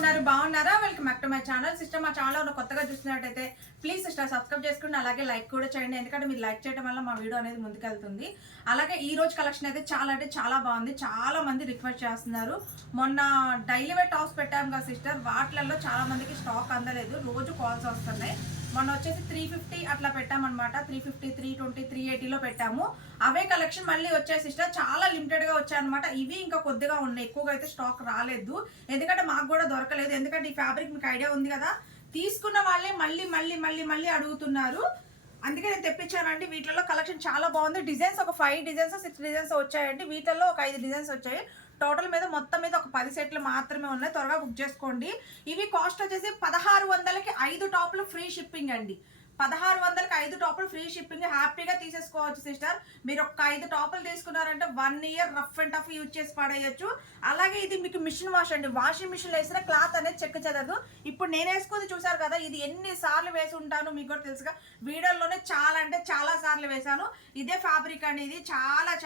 ఉన్నారు? బాగున్నారా? Welcome back to my channel. Sister మా ఛానల్ ఉన్న కొత్తగా చూస్తున్నట్టయితే ప్లీజ్ సిస్టర్ సబ్స్క్రైబ్ చేసుకుని అలాగే లైక్ కూడా చేయండి. ఎందుకంటే మీరు లైక్ చేయడం వల్ల మా వీడియో అనేది ముందుకెళ్తుంది. అలాగే ఈ రోజు కలెక్షన్ అయితే చాలా బాగుంది. చాలా మంది రిక్వెస్ట్ చేస్తున్నారు. మొన్న డైలీ వేర్ టాప్స్ పెట్టాం కదా సిస్టర్, వాటిలలో చాలా మందికి స్టాక్ అందలేదు. రోజు కాల్స్ వస్తున్నాయి. మొన్న వచ్చేసి 350 అట్లా పెట్టామన్నమాట. 350, 320, 380లో పెట్టాము. అవే కలెక్షన్ మళ్ళీ వచ్చాయి సిస్టర్. చాలా లిమిటెడ్గా వచ్చాయన్నమాట. ఇవి ఇంకా కొద్దిగా ఉన్నాయి, ఎక్కువగా అయితే స్టాక్ రాలేదు. ఎందుకంటే మాకు కూడా దొరకలేదు. ఎందుకంటే ఈ ఫ్యాబ్రిక్ మీకు ఐడియా ఉంది కదా, తీసుకున్న వాళ్ళే మళ్ళీ మళ్ళీ మళ్ళీ మళ్ళీ అడుగుతున్నారు. అందుకే నేను తెప్పించానండి. వీటిలో కలెక్షన్ చాలా బాగుంది. డిజైన్స్ ఒక 5 డిజైన్స్ 6 డిజైన్స్ వచ్చాయండి. వీటిల్లో ఒక 5 డిజైన్స్ వచ్చాయి. టోటల్ మీద మొత్తం మీద ఒక 10 సెట్లు మాత్రమే ఉన్నాయి. త్వరగా బుక్ చేసుకోండి. ఇవి కాస్ట్ వచ్చేసి 1600కి 5 టాప్లు ఫ్రీ షిప్పింగ్ అండి. 1600కి 5 టాపులు ఫ్రీ షిప్పింగ్. హ్యాపీగా తీసేసుకోవచ్చు సిస్టర్. మీరు ఒక 5 టాపులు తీసుకున్నారంటే 1 year rough and tough use చేసి పడేయచ్చు. అలాగే ఇది మీకు మిషన్ వాష్ అండి. వాషింగ్ మిషన్లో వేసిన క్లాత్ అనేది చెక్క చెదరదు. ఇప్పుడు నేను వేసుకుంది చూసారు కదా, ఇది ఎన్నిసార్లు వేసి ఉంటాను మీకు కూడా తెలుసుగా. వీడియోలోనే చాలా అంటే చాలా సార్లు వేసాను. ఇదే ఫ్యాబ్రిక్ అండి. ఇది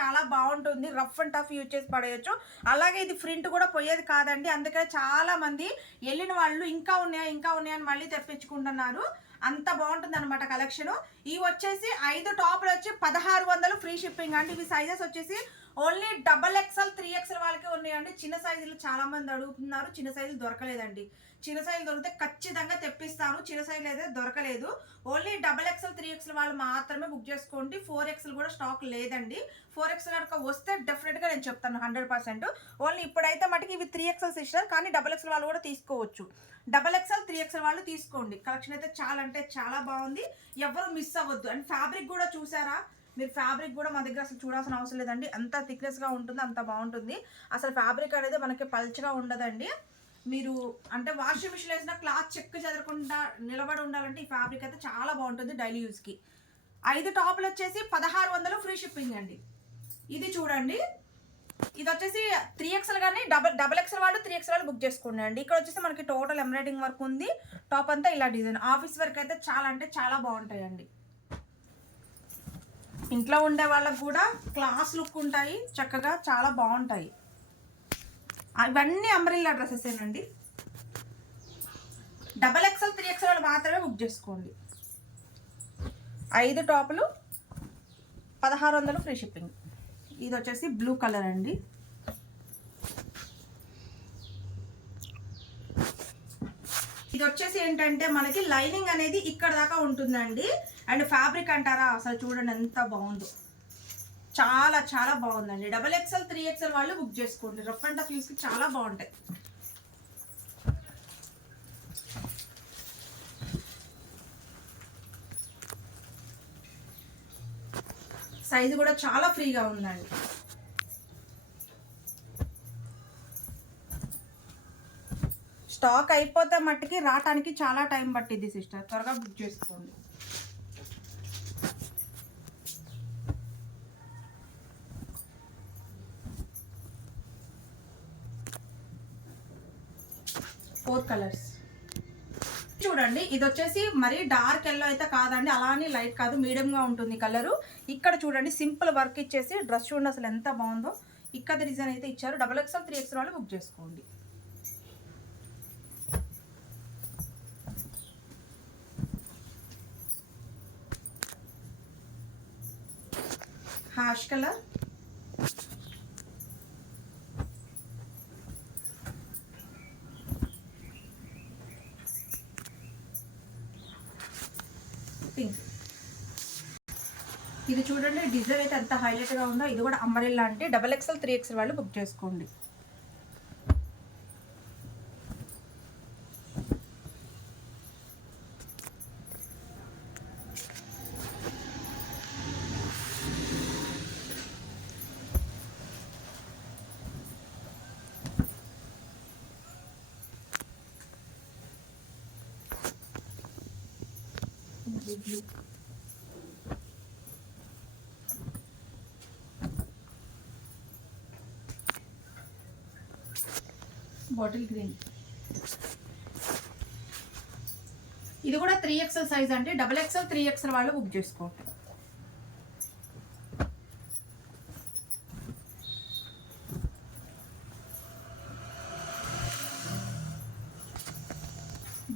చాలా బాగుంటుంది. రఫ్ అండ్ టఫ్ యూజ్ చేసి పడేయచ్చు. అలాగే ఇది ప్రింట్ కూడా పోయేది కాదండి. అందుకనే చాలా మంది వెళ్ళిన వాళ్ళు ఇంకా ఉన్నాయని మళ్ళీ తెప్పించుకుంటున్నారు. అంత బాగుంటుంది అనమాట కలెక్షన్. ఇవి వచ్చేసి 5 టాపులు వచ్చి 1600 ఫ్రీ షిప్పింగ్ అండి. ఇవి సైజెస్ వచ్చేసి ఓన్లీ XXL 3XL వాళ్ళకే ఉన్నాయండి. చిన్న సైజులు చాలా మంది అడుగుతున్నారు. చిన్న సైజులు దొరకలేదండి. చిన్న సైజులు దొరికితే ఖచ్చితంగా తెప్పిస్తాను. చిన్న సైజులు అయితే దొరకలేదు. ఓన్లీ XXL 3XL వాళ్ళు మాత్రమే బుక్ చేసుకోండి. 4XL కూడా స్టాక్ లేదండి. 4XL కనుక వస్తే డెఫినెట్గా నేను చెప్తాను 100%. ఓన్లీ ఇప్పుడైతే మటుకు ఇవి 3XL సిస్టర్, కానీ XXL వాళ్ళు కూడా తీసుకోవచ్చు. XXL 3XL వాళ్ళు తీసుకోండి. కలెక్షన్ అయితే చాలా అంటే చాలా బాగుంది. ఎవరు మిస్ అవ్వద్దు. అండ్ ఫ్యాబ్రిక్ కూడా చూసారా మీరు? ఫ్యాబ్రిక్ కూడా మా దగ్గర అసలు చూడాల్సిన అవసరం లేదండి. అంత థిక్నెస్గా ఉంటుంది, అంత బాగుంటుంది. అసలు ఫ్యాబ్రిక్ అనేది మనకి పల్చగా ఉండదండి. మీరు అంటే వాషింగ్ మిషన్ వేసిన క్లాత్ చెక్ చెదరకుండా నిలబడి ఉండాలంటే ఈ ఫ్యాబ్రిక్ అయితే చాలా బాగుంటుంది డైలీ యూస్కి. 5 టాపులు వచ్చేసి 1600 ఫ్రీ షిప్పింగ్ అండి. ఇది చూడండి, ఇది వచ్చేసి 3XL కానీ XXL వాళ్ళు 3XL వాళ్ళు బుక్ చేసుకోండి అండి. ఇక్కడ వచ్చేసి మనకి టోటల్ ఎంబ్రాయిడింగ్ వర్క్ ఉంది. టాప్ అంతా ఇలా డిజైన్. ఆఫీస్ వర్క్ అయితే చాలా అంటే చాలా బాగుంటాయండి. ఇంట్లో ఉండే వాళ్ళకు కూడా క్లాస్ లుక్ ఉంటాయి, చక్కగా చాలా బాగుంటాయి. ఇవన్నీ అంబ్రెల్లా డ్రెస్సెస్ ఏనండి. XXL 3XL వాళ్ళు మాత్రమే బుక్ చేసుకోండి. 5 టాపులు 1600 ఫ్రీ షిప్పింగ్. ఇది వచ్చేసి బ్లూ కలర్ అండి. ఇది వచ్చేసి ఏంటంటే మనకి లైనింగ్ అనేది ఇక్కడ దాకా ఉంటుందండి. అండ్ ఫ్యాబ్రిక్ అంటారా, అసలు చూడండి ఎంత బాగుందో. చాలా బాగుందండి. XXL 3XL వాళ్ళు బుక్ చేసుకోండి. రఫ్ అండ్ టఫ్ యూస్కి చాలా బాగుంటాయి. సైజు కూడా చాలా ఫ్రీగా ఉందండి. స్టాక్ అయిపోతే మట్టుకి రావటానికి చాలా టైం పట్టింది సిస్టర్. త్వరగా బుక్ చేసుకోండి. ఫోర్ కలర్స్ చూడండి. ఇది వచ్చేసి మరీ డార్క్ ఎల్లో అయితే కాదండి, అలానే లైట్ కాదు, మీడియంగా ఉంటుంది కలరు. ఇక్కడ చూడండి సింపుల్ వర్క్ ఇచ్చేసి డ్రెస్ చూడండి అసలు ఎంత బాగుందో. ఇక్కడ డిజైన్ అయితే ఇచ్చారు. XXL 3XL వాళ్ళు బుక్ చేసుకోండి. Ash colour, pink. ఇది చూడండి డిజైన్ అయితే ఎంత హైలైట్గా ఉందో. ఇది కూడా అంబ్రెల్లా అంటే XXL 3XL వాళ్ళు బుక్ చేసుకోండి. Blue, bottle green. ఇది కూడా 3XL సైజ్ అంటే XXL 3XL వాళ్ళు బుక్ చేసుకోండి.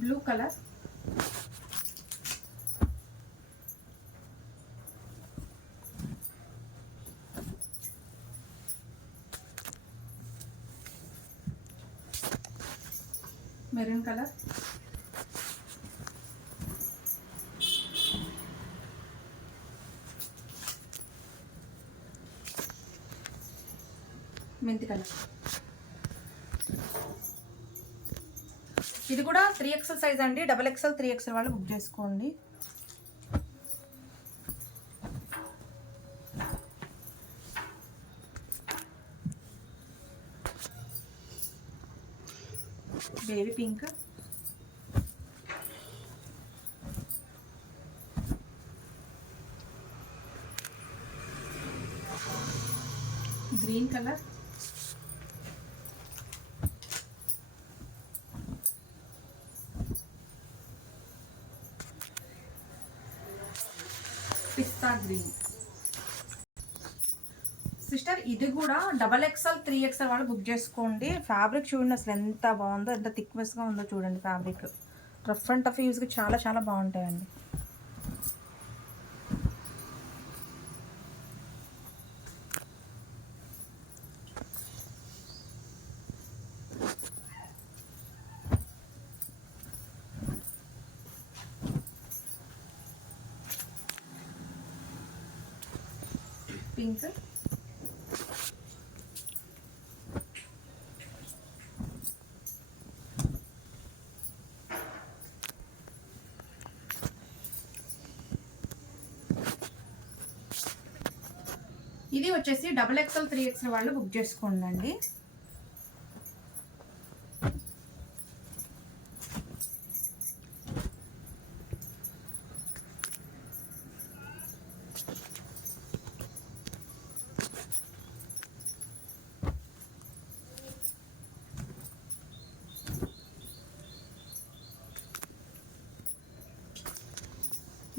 బ్లూ కలర్, మెరూన్ కలర్, మెంతి కలర్. ఇది కూడా 3XL సైజ్ అండి. XXL 3XL వాళ్ళు బుక్ చేసుకోండి. బేబీ పింక్, గ్రీన్ కలర్, పిస్తా గ్రీన్. సిస్టర్ ఇది కూడా XXL 3XL వాళ్ళు బుక్ చేసుకోండి. ఫ్యాబ్రిక్ చూడండి అసలు ఎంత బాగుందో, ఎంత థిక్నెస్గా ఉందో చూడండి. ఫ్యాబ్రిక్ రఫ్ అండ్ టఫ్ యూస్కి చాలా చాలా బాగుంటాయండి. పింక్, ఇది వచ్చేసి XXL 3XL వాళ్ళు బుక్ చేసుకోండి.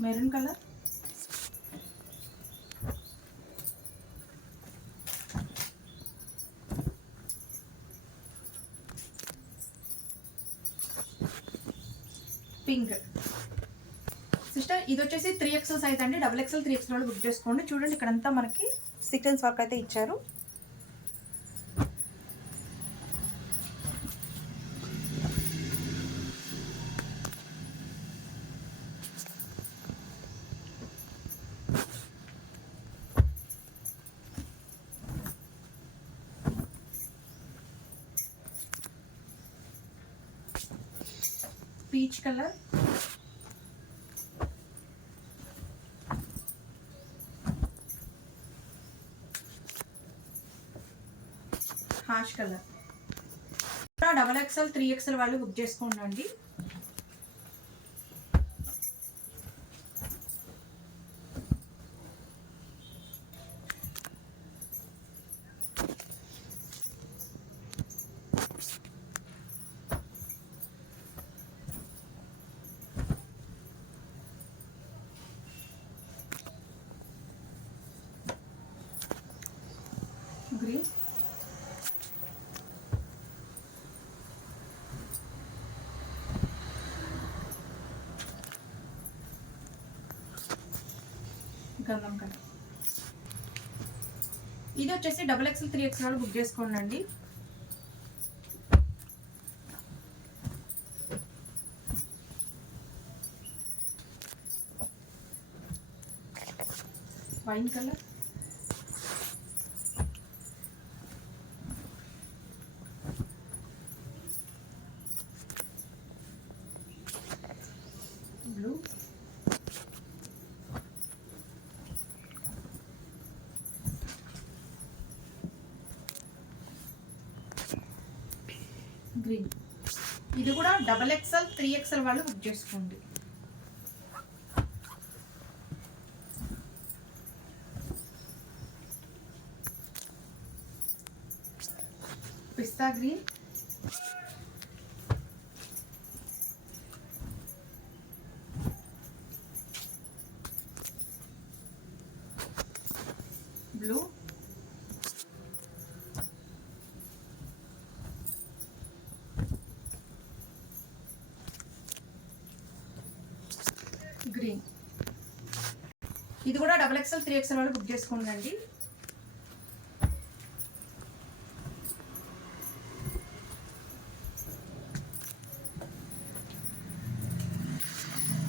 Maroon colour, pink. సిస్టర్ ఇది వచ్చేసి 3XL సైజ్ అండి. XXL 3XL వాళ్ళు బుక్ చేసుకోండి. చూడండి ఇక్కడంతా మనకి సీక్వెన్స్ వర్క్ అయితే ఇచ్చారు. Peach colour, hash colour. XXL 3XL వాళ్ళు బుక్ చేసుకోండి. గ్రీన్, గంధం కలర్. ఇది వచ్చేసి XXL 3XL వాళ్ళు బుక్ చేసుకోండి. Wine colour, blue, green. ఇది కూడా XXL 3XL వాళ్ళు బుక్ చేసుకోండి. పిస్తా గ్రీన్, బ్లూ, గ్రీన్. ఇది కూడా XXL 3XL వాళ్ళు బుక్ చేసుకోండి.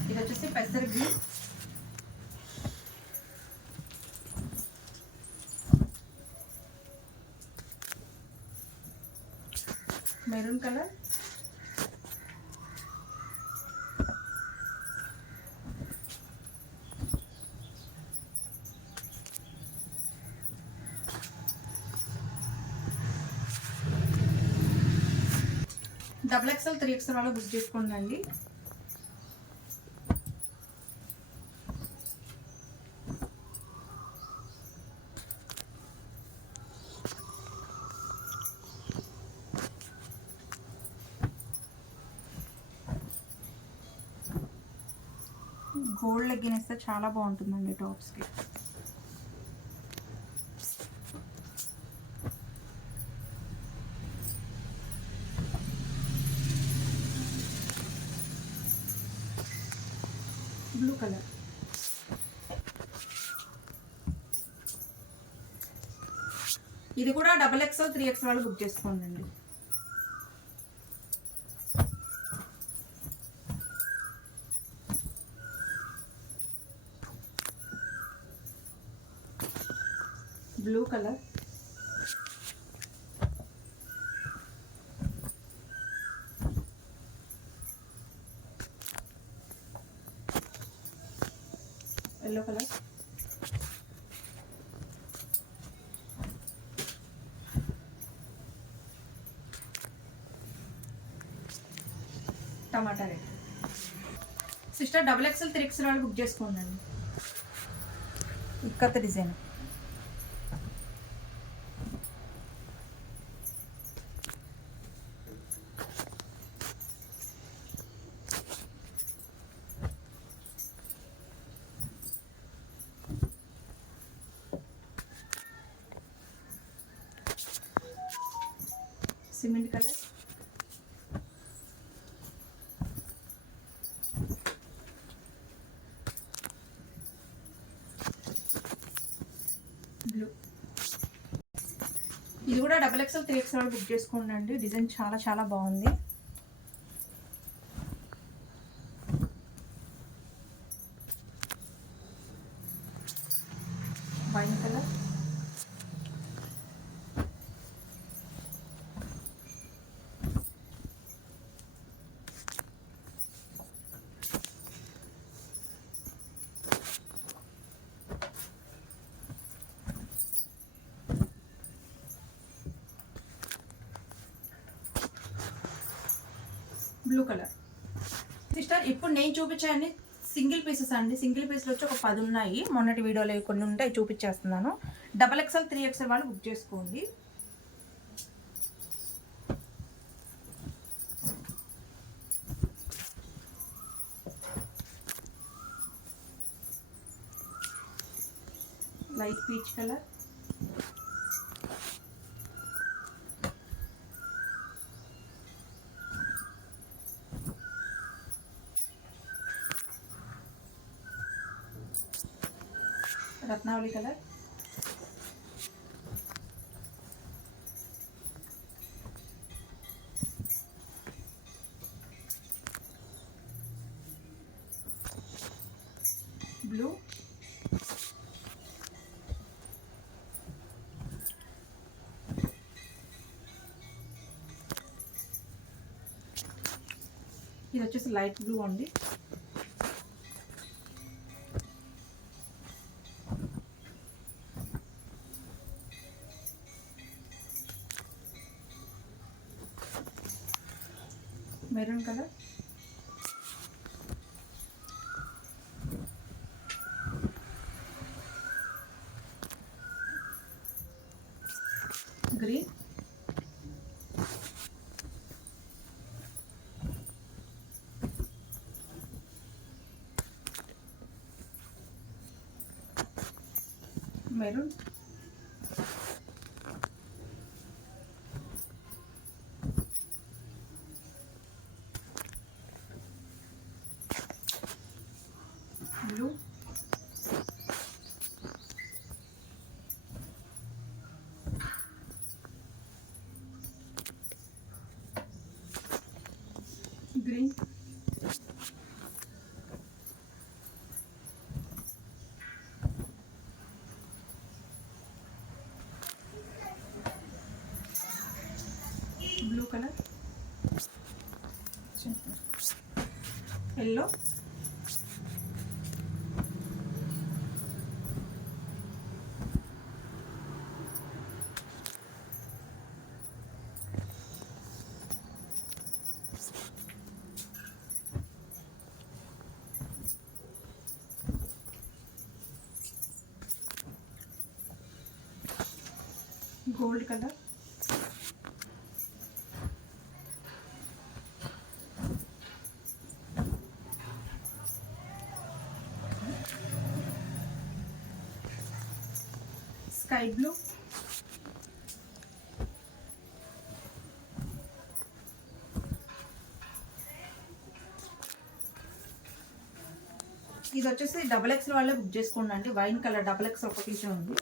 ఇది వచ్చేసి పెసర్ green. Maroon colour. XXL 3XL వాళ్ళు బుక్ చేసుకోండి. గోల్డ్ లెగ్గిన్ వేస్తే చాలా బాగుంటుందండి టాప్స్కి. Blue colour. ఇది కూడా XXL 3XL వాళ్ళు బుక్ చేసుకోండి. Blue colour. Yellow colour. Tomato red. Sister XXL 3XL వాళ్ళు బుక్ చేసుకోండి. ఇక్కత డిజైన్. Cement colour. బ్లూ. ఇది కూడా XXL 3XL బుక్ చేసుకోండి. డిజైన్ చాలా చాలా బాగుంది. Wine colour. Blue colour. Sister ఇప్పుడు నేను చూపించాను సింగిల్ పీసెస్ అండి. సింగిల్ పీస్లో వచ్చి ఒక 10 ఉన్నాయి. మొన్నటి వీడియోలో కొన్ని ఉంటాయి, చూపించేస్తున్నాను. XXL 3XL వాళ్ళు బుక్ చేసుకోండి. Light peach colour. రత్నావళి కలర్. బ్లూ. ఇది వచ్చేసి లైట్ బ్లూ అండి. Maroon colour. Green. Maroon. Green, blue colour, yellow, gold colour, sky blue, ఇది వచ్చేసి డబల్ ఎక్స్ వాళ్ళే బుక్ చేసుకోండి అండి. వైన్ కలర్ డబల్ ఎక్స్ ఒక పీసే ఉంది.